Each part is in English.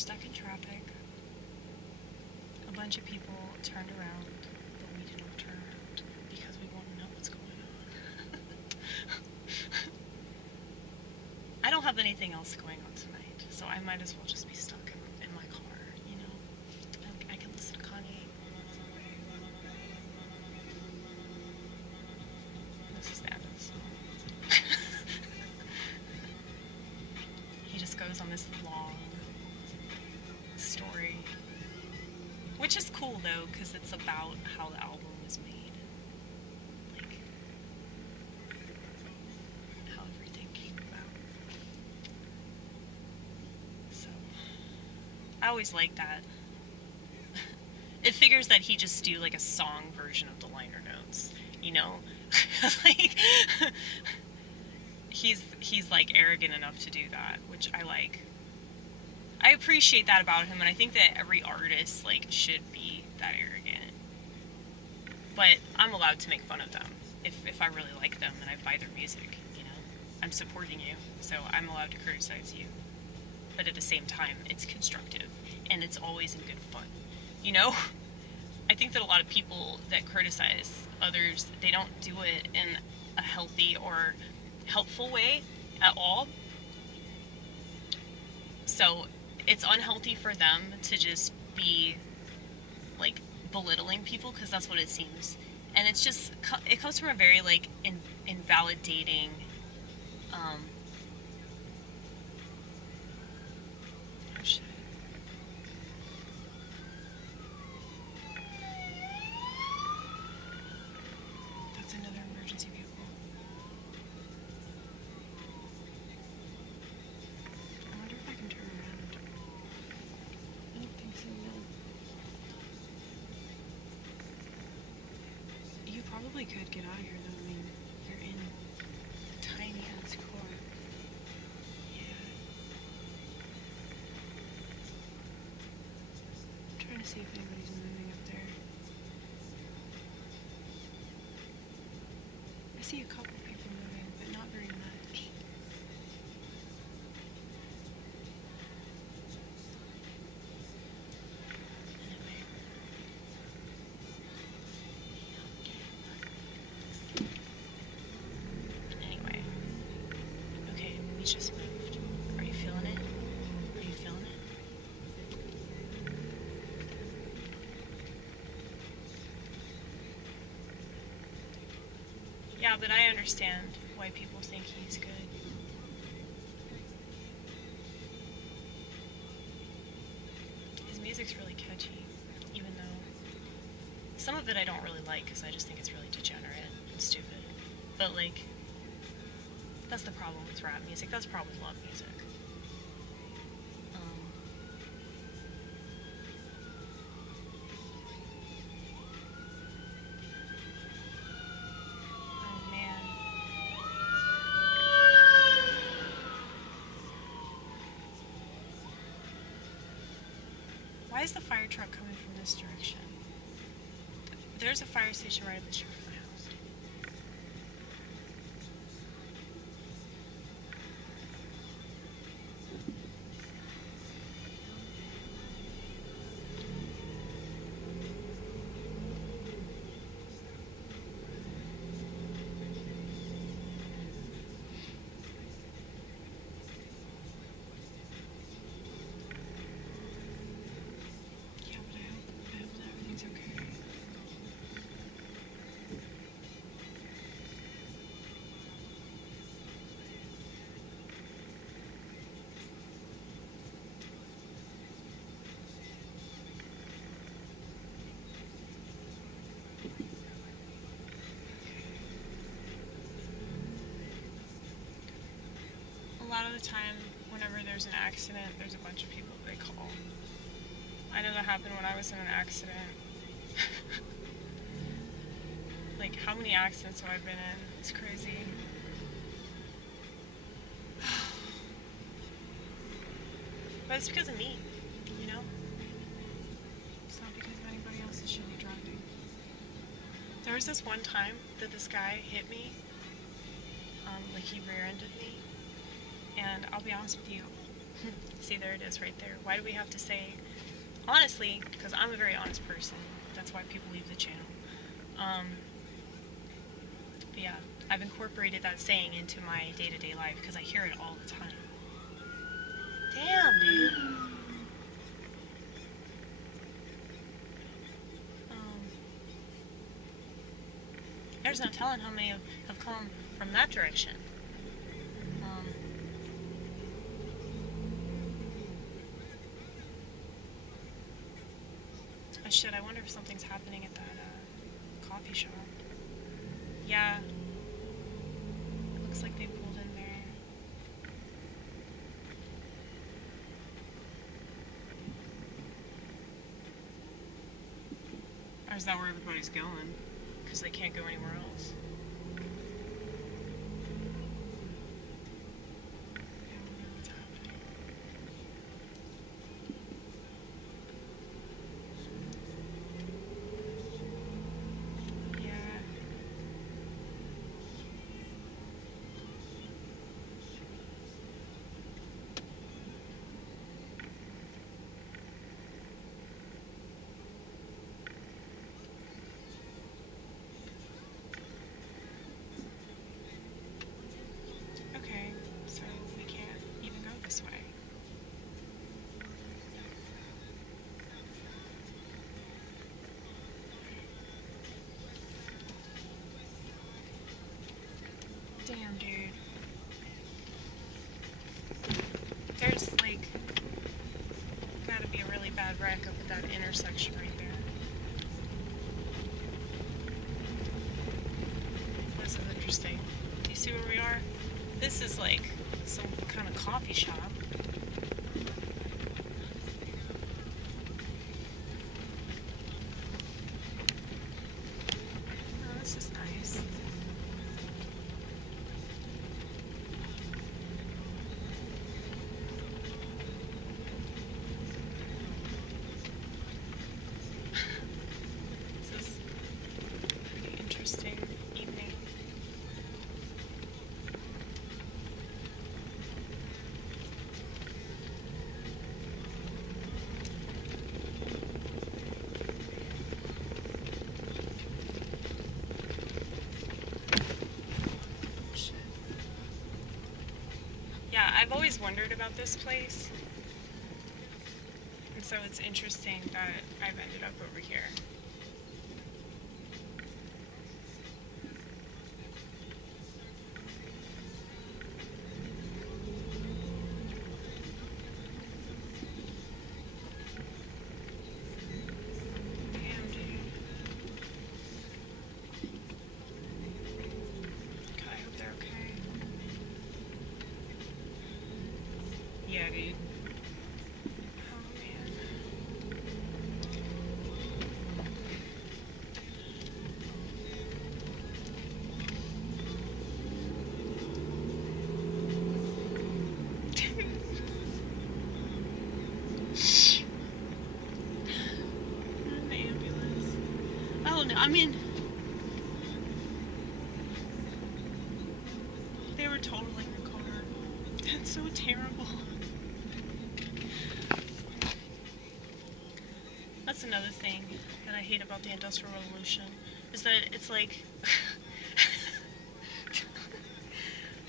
stuck in traffic. A bunch of people turned around, but we didn't turn around because we want to know what's going on. I don't have anything else going on tonight, so I might as well just be stuck in my car, you know? I can listen to Kanye. This is the end of the song. He just goes on this long story, which is cool though, because it's about how the album was made, like how everything came about. So I always like that. It figures that he just do like a song version of the liner notes, you know? Like he's like arrogant enough to do that, which I like. I appreciate that about him, and I think that every artist like should be that arrogant. But I'm allowed to make fun of them if I really like them and I buy their music, you know? I'm supporting you, so I'm allowed to criticize you. But at the same time, it's constructive, and it's always in good fun, you know? I think that a lot of people that criticize others, they don't do it in a healthy or helpful way at all. So it's unhealthy for them to just be like belittling people, because that's what it seems, and it's just, it comes from a very like invalidating oh shit. That's another emergency vehicle. I wonder if I can turn around. I don't think so, no. You probably could get out of here though. I mean, you're in a tiny ass car. Yeah. I'm trying to see if anybody's moving up there. I see a couple people moving, but not very much. Anyway. Okay, we just moved. Are you feeling it? Are you feeling it? Yeah, but I understand why people think he's good. His music's really catchy, even though some of it I don't really like, because I just think it's really degenerate and stupid. But like, that's the problem with rap music. That's the problem with love music. Oh man. Why is the fire truck coming from this direction? There's a fire station right up the street from my house. Yeah, but I hope that everything's okay. A lot of the time, whenever there's an accident, there's a bunch of people they call. I know that happened when I was in an accident. Like, how many accidents have I been in? It's crazy. But it's because of me, you know? It's not because of anybody else's shitty driving. There was this one time that this guy hit me, like he rear-ended me, and I'll be honest with you, See, there it is right there. Why do we have to say, honestly, because I'm a very honest person. That's why people leave the channel. But yeah, I've incorporated that saying into my day-to-day life because I hear it all the time. Damn, dude. There's no telling how many have come from that direction. Shit, I wonder if something's happening at that coffee shop. Yeah. It looks like they pulled in there. Or is that where everybody's going? Because they can't go anywhere else. Damn, dude. There's, like, gotta be a really bad wreck up at that intersection right there. This is interesting. Do you see where we are? This is, like, some kind of coffee shop. Oh, this is nice. I've always wondered about this place, and so it's interesting that I've ended up over here. Yeah, dude. Oh, man. The ambulance. Oh, no, I mean, they were totaling the car. That's so terrible. That's another thing that I hate about the Industrial Revolution, is that it's like...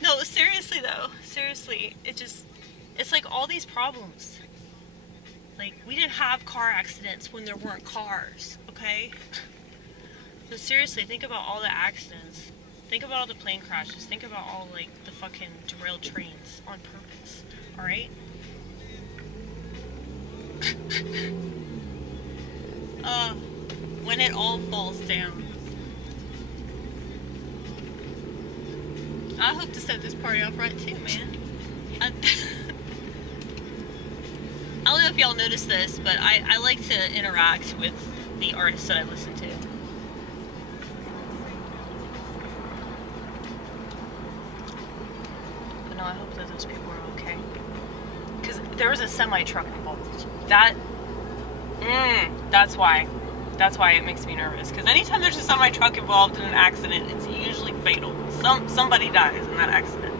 No, seriously though, seriously, it's like all these problems. Like, we didn't have car accidents when there weren't cars, okay? So seriously, think about all the accidents. Think about all the plane crashes. Think about all, like, the fucking derailed trains on purpose, alright? When it all falls down. I hope to set this party off right too, man. I don't know if y'all noticed this, but I like to interact with the artists that I listen to. But no, I hope that those people are okay. Because there was a semi-truck involved. That's why. That's why it makes me nervous. Because anytime there's a semi-truck involved in an accident, it's usually fatal. Somebody dies in that accident.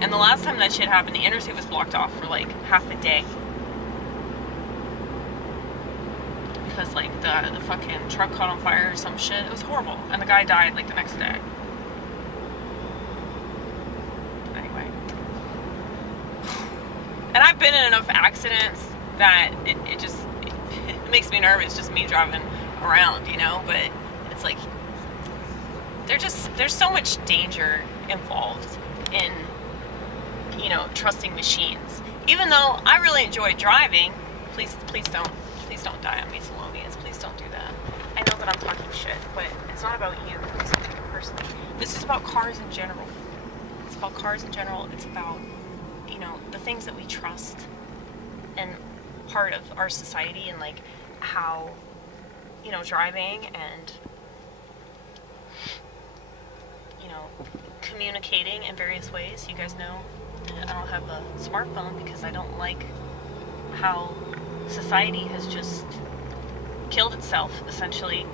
And the last time that shit happened, the interstate was blocked off for like half a day. Because like the fucking truck caught on fire or some shit. It was horrible. And the guy died like the next day. Anyway. And I've been in enough accidents that it makes me nervous just me driving around, you know? But it's like, there's so much danger involved in, you know, trusting machines. Even though I really enjoy driving, please don't die on me, Salonians. Please don't do that. I know that I'm talking shit, but it's not about you. Please don't take it personally. This is about cars in general. It's about cars in general. It's about, you know, the things that we trust and part of our society, and like how, you know, driving and, you know, communicating in various ways. You guys know I don't have a smartphone because I don't like how society has just killed itself, essentially.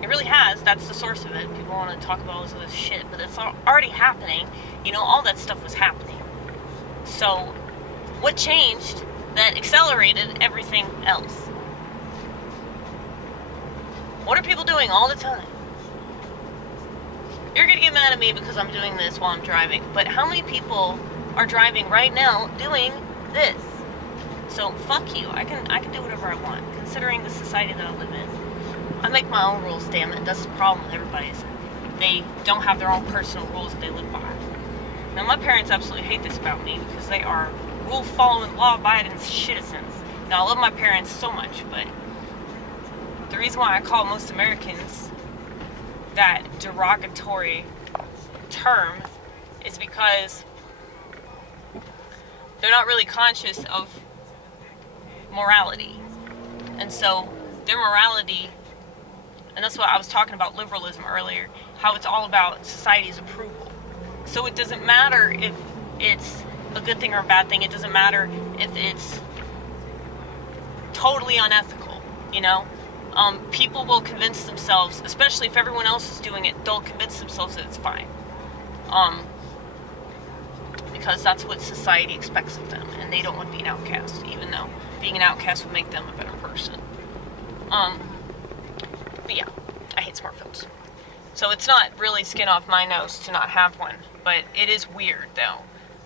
It really has. That's the source of it. People want to talk about all this other shit, but it's already happening. You know, all that stuff was happening. So, what changed that accelerated everything else? What are people doing all the time? You're gonna get mad at me because I'm doing this while I'm driving, but how many people are driving right now doing this? So fuck you. I can do whatever I want, considering the society that I live in. I make my own rules, damn it. That's the problem with everybody's. They don't have their own personal rules that they live by. Now my parents absolutely hate this about me because they are rule-following, law-abiding citizens. Now I love my parents so much, but the reason why I call most Americans that derogatory term is because they're not really conscious of morality. And so their morality, and that's what I was talking about liberalism earlier, how it's all about society's approval. So it doesn't matter if it's a good thing or a bad thing. It doesn't matter if it's totally unethical, you know? People will convince themselves, especially if everyone else is doing it, they'll convince themselves that it's fine. Because that's what society expects of them, and they don't want to be an outcast, even though being an outcast would make them a better person. But yeah, I hate smartphones. So it's not really skin off my nose to not have one, but it is weird, though,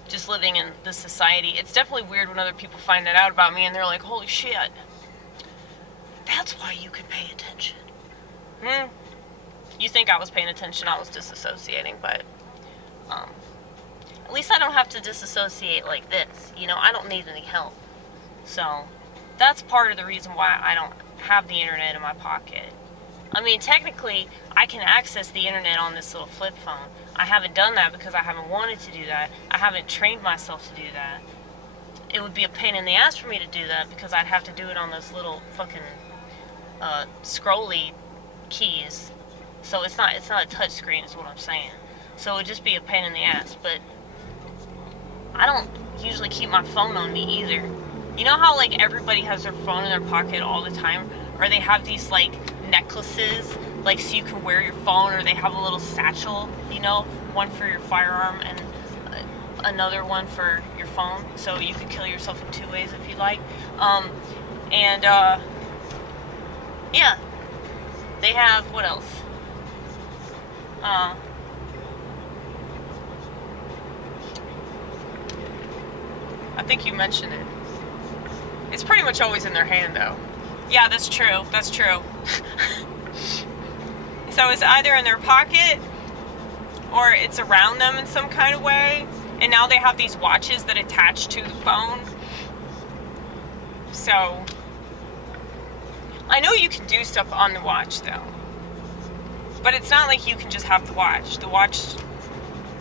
just living in this society. It's definitely weird when other people find that out about me, and they're like, holy shit, that's why you can pay attention. You think I was paying attention, I was disassociating, but at least I don't have to disassociate like this. You know, I don't need any help. So that's part of the reason why I don't have the internet in my pocket. I mean, technically, I can access the internet on this little flip phone. I haven't done that because I haven't wanted to do that. I haven't trained myself to do that. It would be a pain in the ass for me to do that because I'd have to do it on those little fucking scrolly keys. So it's not a touch screen is what I'm saying. So it would just be a pain in the ass. But I don't usually keep my phone on me either. You know how like everybody has their phone in their pocket all the time? Or they have these like necklaces, like so you can wear your phone, or they have a little satchel, you know, one for your firearm and another one for your phone, so you can kill yourself in 2 ways if you like. Yeah, they have, what else? I think you mentioned it. It's pretty much always in their hand, though. Yeah, that's true. That's true. So it's either in their pocket or it's around them in some kind of way. And now they have these watches that attach to the phone. So I know you can do stuff on the watch, though. But it's not like you can just have the watch. The watch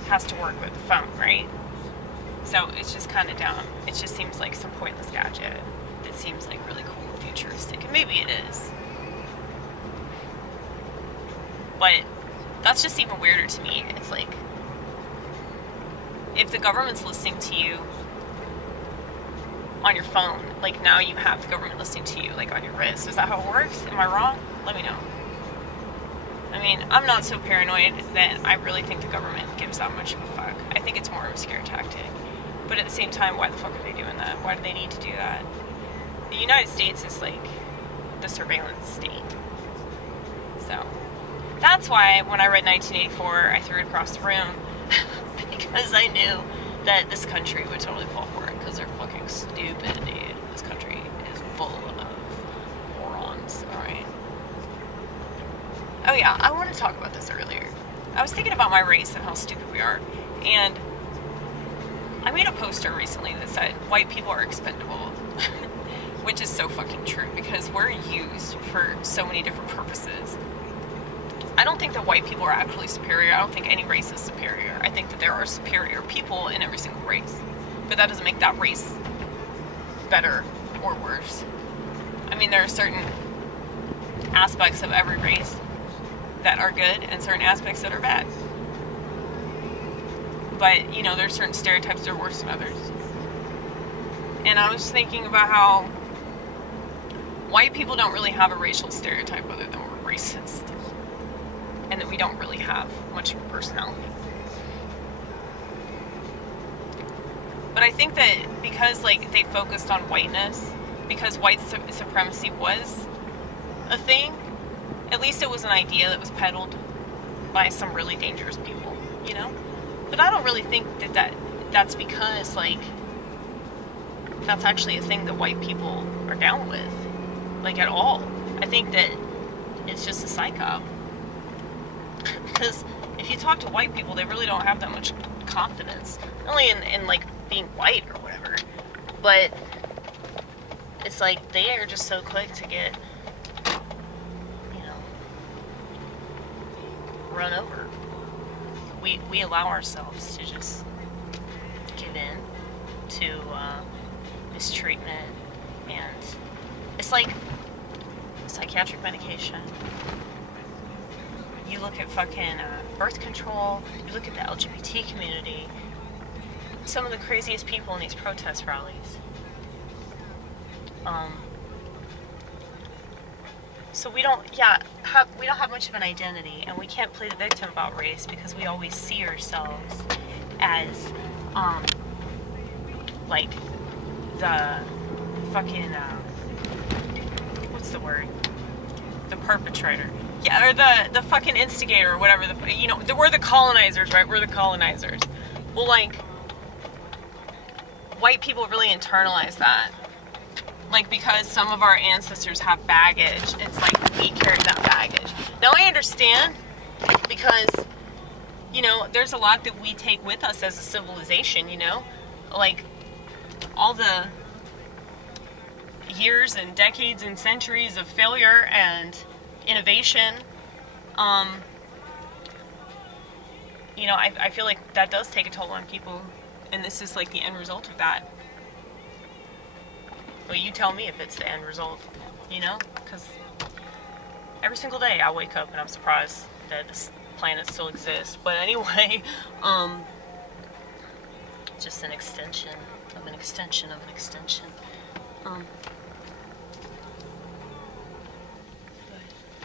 has to work with the phone, right? So it's just kind of dumb. It just seems like some pointless gadget that seems like really cool and futuristic. And maybe it is. But that's just even weirder to me. It's like, if the government's listening to you on your phone, like now you have the government listening to you like on your wrist. Is that how it works? Am I wrong? Let me know. I mean, I'm not so paranoid that I really think the government gives that much of a fuck. I think it's more of a scare tactic. But at the same time, why the fuck are they doing that? Why do they need to do that? The United States is like the surveillance state. So that's why when I read 1984, I threw it across the room because I knew that this country would totally fall for it because they're fucking stupid, dude. This country is full of morons, alright? Oh yeah, I wanted to talk about this earlier. I was thinking about my race and how stupid we are, and I made a poster recently that said, white people are expendable. Which is so fucking true, because we're used for so many different purposes. I don't think that white people are actually superior. I don't think any race is superior. I think that there are superior people in every single race. But that doesn't make that race better or worse. I mean, there are certain aspects of every race that are good and certain aspects that are bad. But, you know, there's certain stereotypes that are worse than others. And I was thinking about how white people don't really have a racial stereotype other than we're racist. And that we don't really have much of a personality. But I think that because, like, they focused on whiteness, because white supremacy was a thing, at least it was an idea that was peddled by some really dangerous people, you know? But I don't really think that that's because, like, that's actually a thing that white people are down with. Like, at all. I think that it's just a psyop. Because if you talk to white people, they really don't have that much confidence. Not only in like, being white or whatever, but it's like they are just so quick to get, you know, run over. We allow ourselves to just give in to mistreatment, and it's like psychiatric medication. You look at fucking birth control, you look at the LGBT community, some of the craziest people in these protest rallies. So we don't have much of an identity, and we can't play the victim about race because we always see ourselves as, like, the fucking, what's the word? The perpetrator. Yeah, or the fucking instigator or whatever, you know, we're the colonizers, right? We're the colonizers. Well, like, white people really internalize that. Like, because some of our ancestors have baggage, it's like we carry that baggage. Now, I understand, because, you know, there's a lot that we take with us as a civilization, you know? Like, all the years and decades and centuries of failure and innovation, you know, I feel like that does take a toll on people, and this is like the end result of that. Well, you tell me if it's the end result, you know? Because every single day I wake up and I'm surprised that this planet still exists. But anyway, just an extension of an extension of an extension. But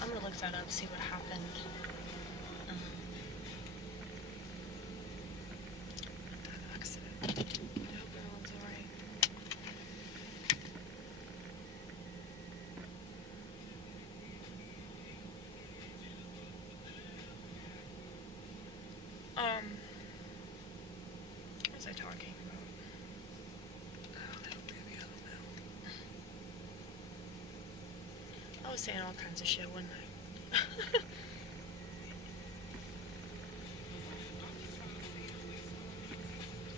I'm gonna look that up, see what happened. That accident. I hope everyone's alright. What was I talking about? I don't know, maybe, I don't know. I was saying all kinds of shit, wasn't I?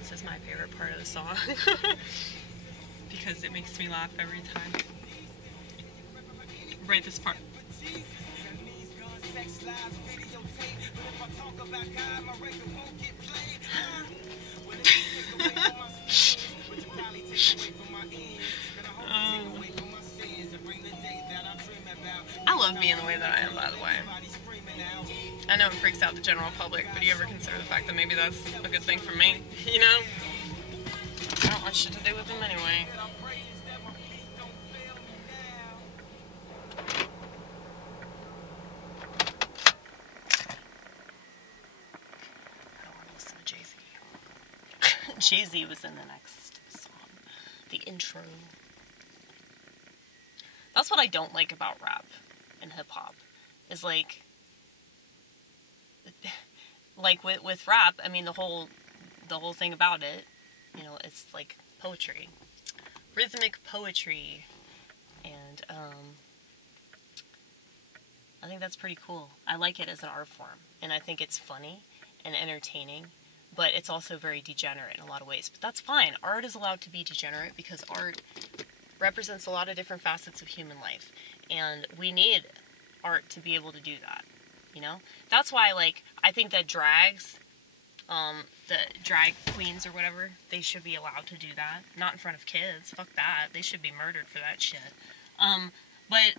This is my favorite part of the song. Because it makes me laugh every time. Right, this part. I love being the way that I am, by the way. I know it freaks out the general public, but do you ever consider the fact that maybe that's a good thing for me? You know? I don't want shit to do with them anyway. I don't want to listen to Jay-Z. Jay-Z was in the next song. The intro. That's what I don't like about rap and hip-hop. Is like with rap, I mean, the whole thing about it, you know, it's like poetry. Rhythmic poetry. And, I think that's pretty cool. I like it as an art form. And I think it's funny and entertaining. But it's also very degenerate in a lot of ways. But that's fine. Art is allowed to be degenerate because art represents a lot of different facets of human life. And we need art to be able to do that. You know? That's why, like, I think that drags, the drag queens or whatever, they should be allowed to do that. Not in front of kids. Fuck that. They should be murdered for that shit. But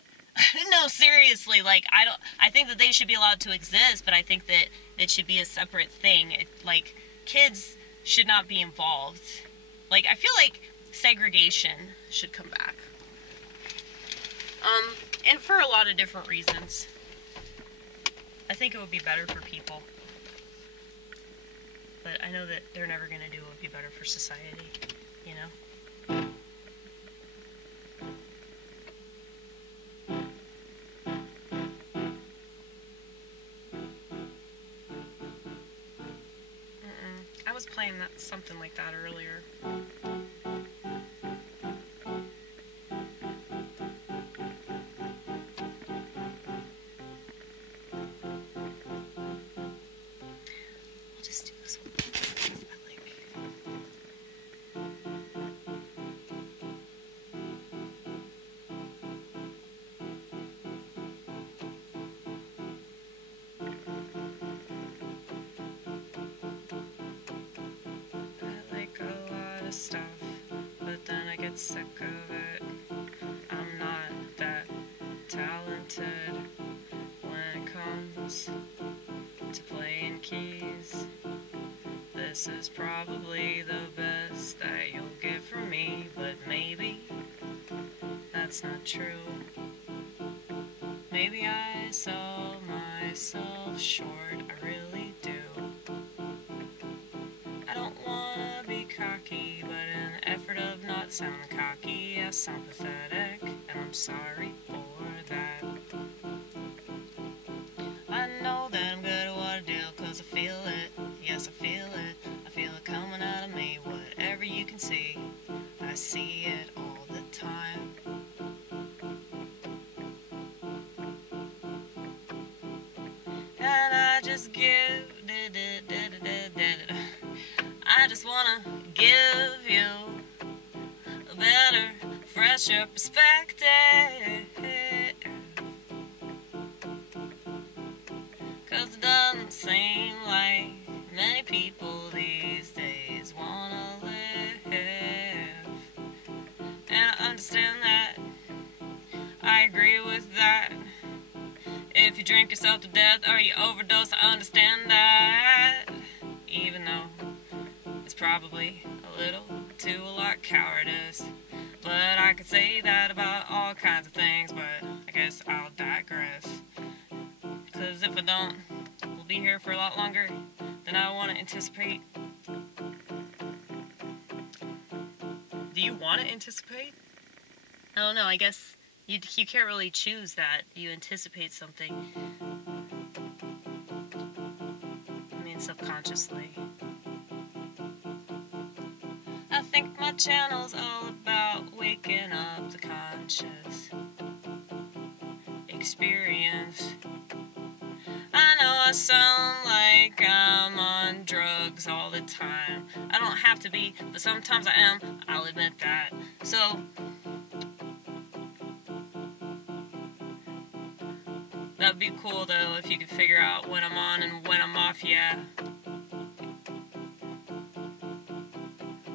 no, seriously, like, I think that they should be allowed to exist, but I think that it should be a separate thing. Like, kids should not be involved. Like, I feel like segregation should come back. And for a lot of different reasons. I think it would be better for people. But I know that they're never going to do what would be better for society, you know? I was playing something like that earlier. I'll just do this one. Stuff, but then I get sick of it. I'm not that talented when it comes to playing keys. This is probably the best that you'll get from me, but maybe that's not true. Maybe I sell myself short, I really do. I don't wanna be cocky, but in an effort of not sounding cocky, I sound pathetic, and I'm sorry for that. I know that I'm good at what I do, 'cause I feel it, yes I feel it coming out of me, whatever you can see, I see it all the time. And I just give, I just wanna give you a better, fresher perspective. 'Cause it doesn't seem like many people these days wanna live. And I understand that, I agree with that. If you drink yourself to death or you overdose, I understand that. Even though it's probably a little too a lot cowardice. But I could say that about all kinds of things, but I guess I'll digress. 'Cause if I don't, we'll be here for a lot longer than I want to anticipate. Do you want to anticipate? I don't know, I guess you can't really choose that. You anticipate something. I mean, subconsciously. I think my channel's all about waking up the conscious experience. I know I sound like I'm on drugs all the time. I don't have to be, but sometimes I am. I'll admit that. So, that'd be cool though if you could figure out when I'm on and when I'm off, yeah.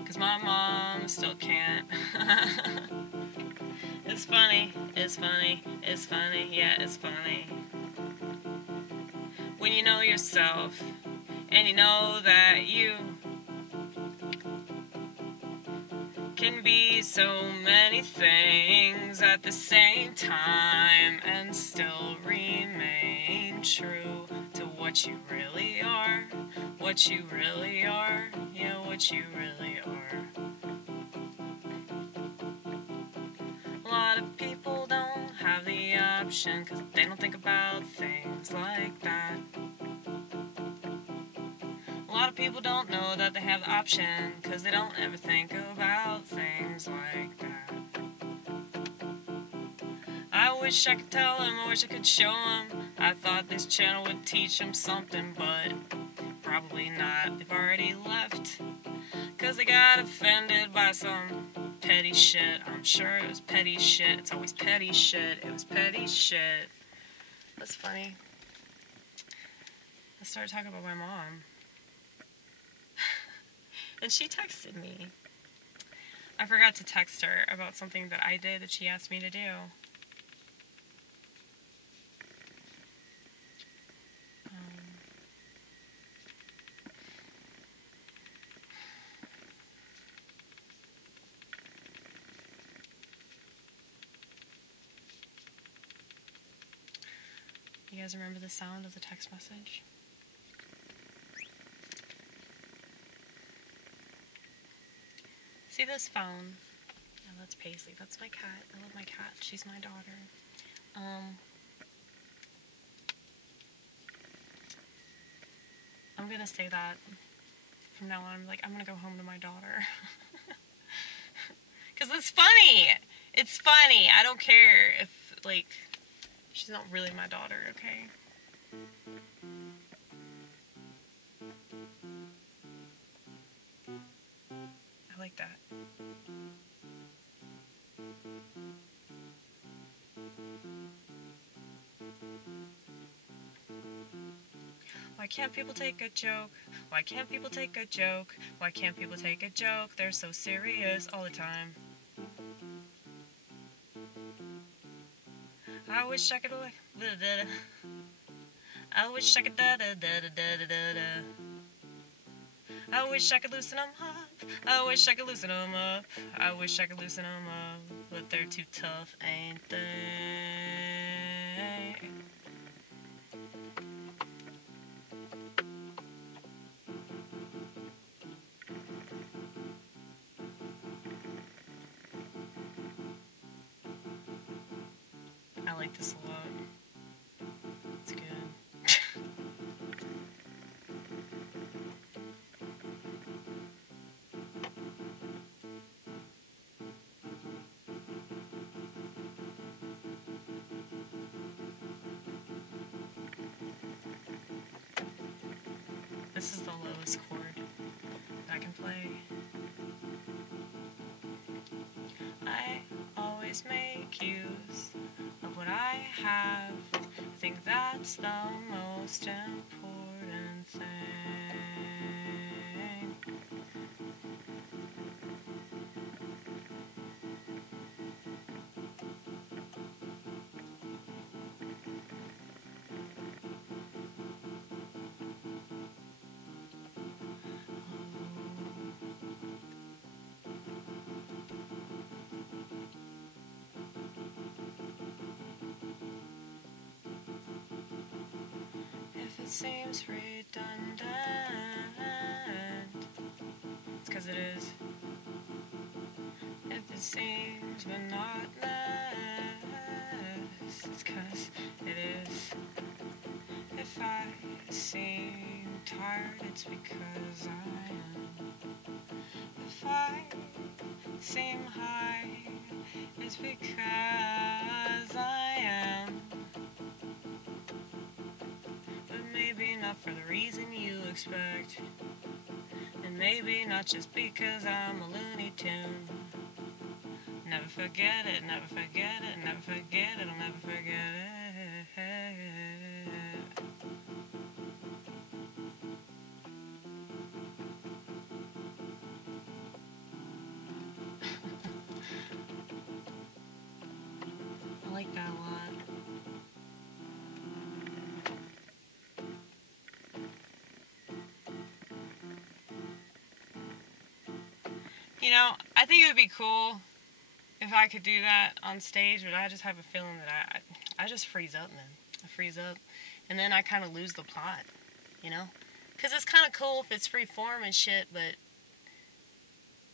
'Cause my mom still can't. It's funny, it's funny, it's funny, yeah, it's funny. When you know yourself, and you know that you can be so many things at the same time and still remain true to what you really are. what you really are. Yeah, what you really are. A lot of people don't have the option, 'cause they don't think about things like that. A lot of people don't know that they have the option, 'cause they don't ever think about things like that. I wish I could tell them, I wish I could show them. I thought this channel would teach them something, but probably not. They've already left, 'cause they got offended by some petty shit. I'm sure it was petty shit. It's always petty shit. It was petty shit. That's funny. I started talking about my mom. And she texted me. I forgot to text her about something that I did that she asked me to do. You guys remember the sound of the text message? See this phone? Oh, that's Paisley. That's my cat. I love my cat. She's my daughter. I'm gonna say that from now on. I'm gonna go home to my daughter. Because it's funny. It's funny. I don't care if, she's not really my daughter, okay? I like that. Why can't people take a joke? Why can't people take a joke? Why can't people take a joke? They're so serious all the time. I wish I could I wish I could I wish I could loosen them up. I wish I could loosen them up. I wish I could loosen them up. But they're too tough, ain't they? I like this a lot. It's good. This is the lowest chord that I can play. I always make use of what I have. I think that's the most important thing. If it seems redundant, it's 'cause it is. If it seems monotonous, it's 'cause it is. If I seem tired, it's because I am. If I seem high, it's because I am. But maybe not for the reason you expect. And maybe not just because I'm a Looney Tune. Never forget it, never forget it, never forget it, I'll never forget it. I like that a lot. You know, I think it would be cool if I could do that on stage, but I just have a feeling that I just freeze up, man. I freeze up, and then I kind of lose the plot, you know? Because it's kind of cool if it's free form and shit, but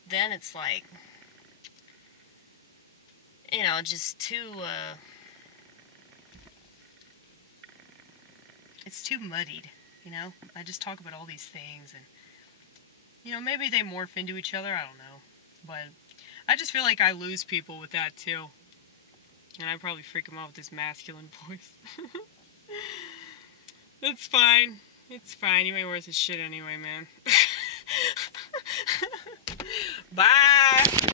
then it's like, you know, just too, it's too muddied, you know? I just talk about all these things, and, you know, maybe they morph into each other, I don't know. But I just feel like I lose people with that, too. And I probably freak them out with this masculine voice. It's fine. It's fine. You ain't worth a shit anyway, man. Bye!